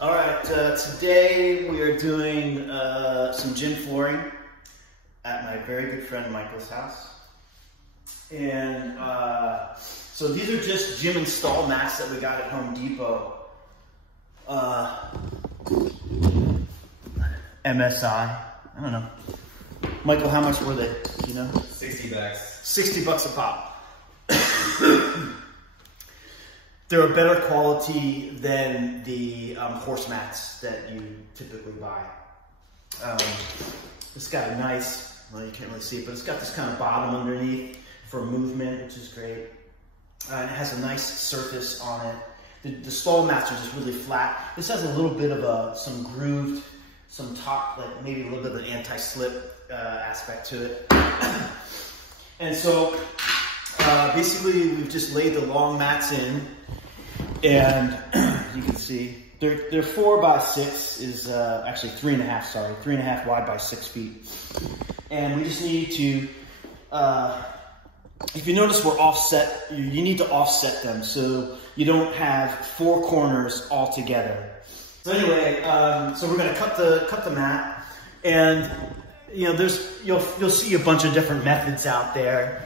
All right, today we are doing some gym flooring at my very good friend Michael's house. And so these are just gym install mats that we got at Home Depot. MSI, I don't know. Michael, how much were they, you know? 60 bucks. 60 bucks a pop. They're a better quality than the horse mats that you typically buy. It's got a nice, well, you can't really see it, but it's got this kind of bottom underneath for movement, which is great. And it has a nice surface on it. The stall mats are just really flat. This has a little bit of some grooved, some top, like maybe a little bit of an anti-slip aspect to it. And so basically we've just laid the long mats in, and you can see they're 4 by 6 is actually 3.5, sorry, 3.5 wide by 6 feet. And we just need to, if you notice we're offset, you need to offset them so you don't have 4 corners all together. So anyway, so we're gonna cut the mat, and you know, you'll see a bunch of different methods out there.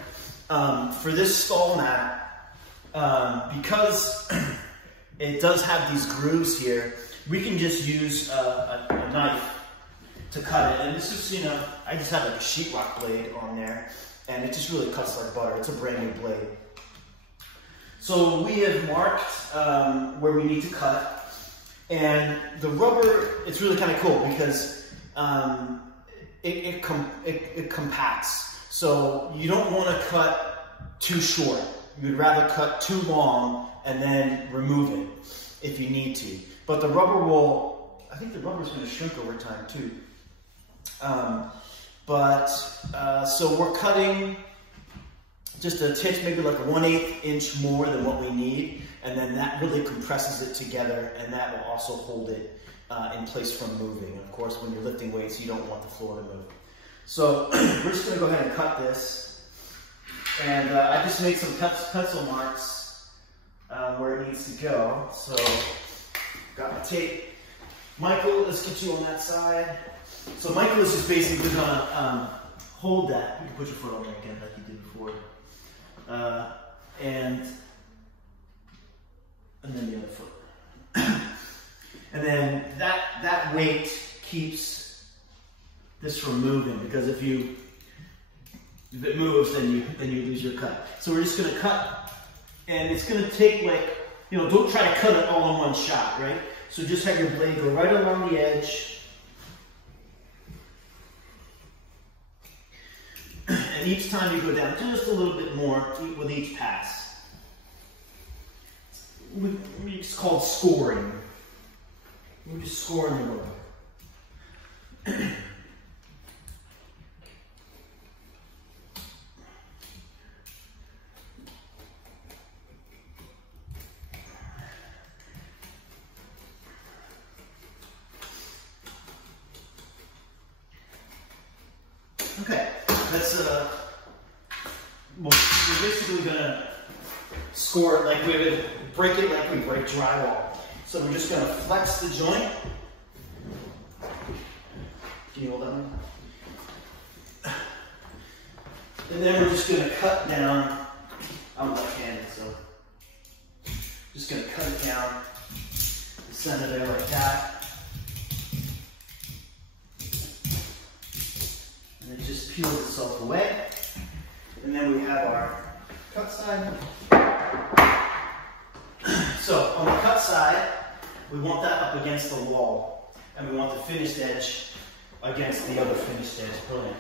For this stall mat, because it does have these grooves here, we can just use a knife to cut it. And this is, you know, I just have like a sheetrock blade on there, and it just really cuts like butter. It's a brand new blade. So we have marked where we need to cut, and the rubber, it's really kind of cool because it compacts. So you don't want to cut too short. You'd rather cut too long and then remove it if you need to. But the rubber will, I think the rubber is going to shrink over time too. So we're cutting just a titch, maybe like a 1/8 inch more than what we need. And then that really compresses it together, and that will also hold it in place from moving. And of course, when you're lifting weights, you don't want the floor to move. So we're just going to go ahead and cut this. And I just made some pencil marks where it needs to go. So got my tape. Michael, let's get you on that side. So Michael is just basically going to hold that. You can put your foot on there again like you did before. And then the other foot. And then that weight keeps this from moving, because if it moves, then you lose your cut. So we're just gonna cut, and it's gonna take, like, you know, don't try to cut it all in one shot, right? So just have your blade go right along the edge. And each time you go down just a little bit more with each pass. It's called scoring. We're just scoring the rubber. Okay, that's we're basically gonna score it like we would break it like we break drywall. So we're just gonna flex the joint. Can you hold that one? And then we're just gonna cut down. I'm left-handed, so just gonna cut it down the center there like that. And it just peels itself away. And then we have our cut side. So on the cut side, we want that up against the wall, and we want the finished edge against the other finished edge. Brilliant.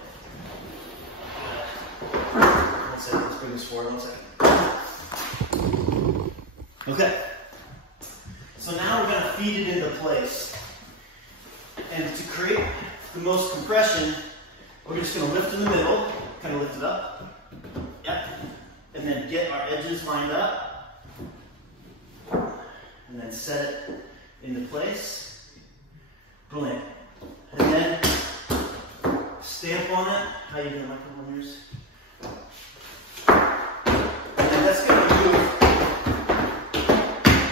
One second, let's bring this forward 1 second. Okay. So now we're going to feed it into place. And to create the most compression, we're just going to lift in the middle, kind of lift it up. Yep. And then get our edges lined up. And then set it into place. Brilliant. And then stamp on it. How you doing, Michael? Yours? And that's going to move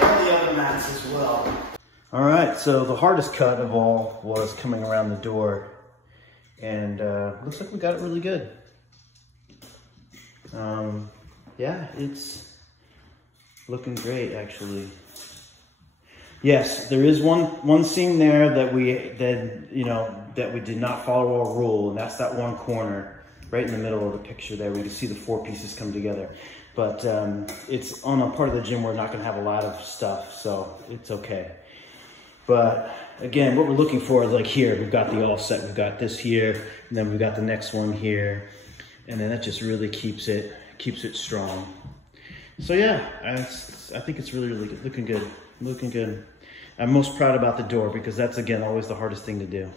all the other mats as well. All right, so the hardest cut of all was coming around the door, and looks like we got it really good. Yeah, it's looking great, actually. Yes, there is one seam there that we did not follow our rule, and that's that one corner right in the middle of the picture there. We can see the 4 pieces come together. But it's on a part of the gym where we're not gonna have a lot of stuff, so it's okay. But again, what we're looking for is like here, we've got the offset, we've got this here, and then we've got the next one here. And then that just really keeps it strong. So yeah, I think it's really good. Looking good. I'm most proud about the door because that's, again, always the hardest thing to do.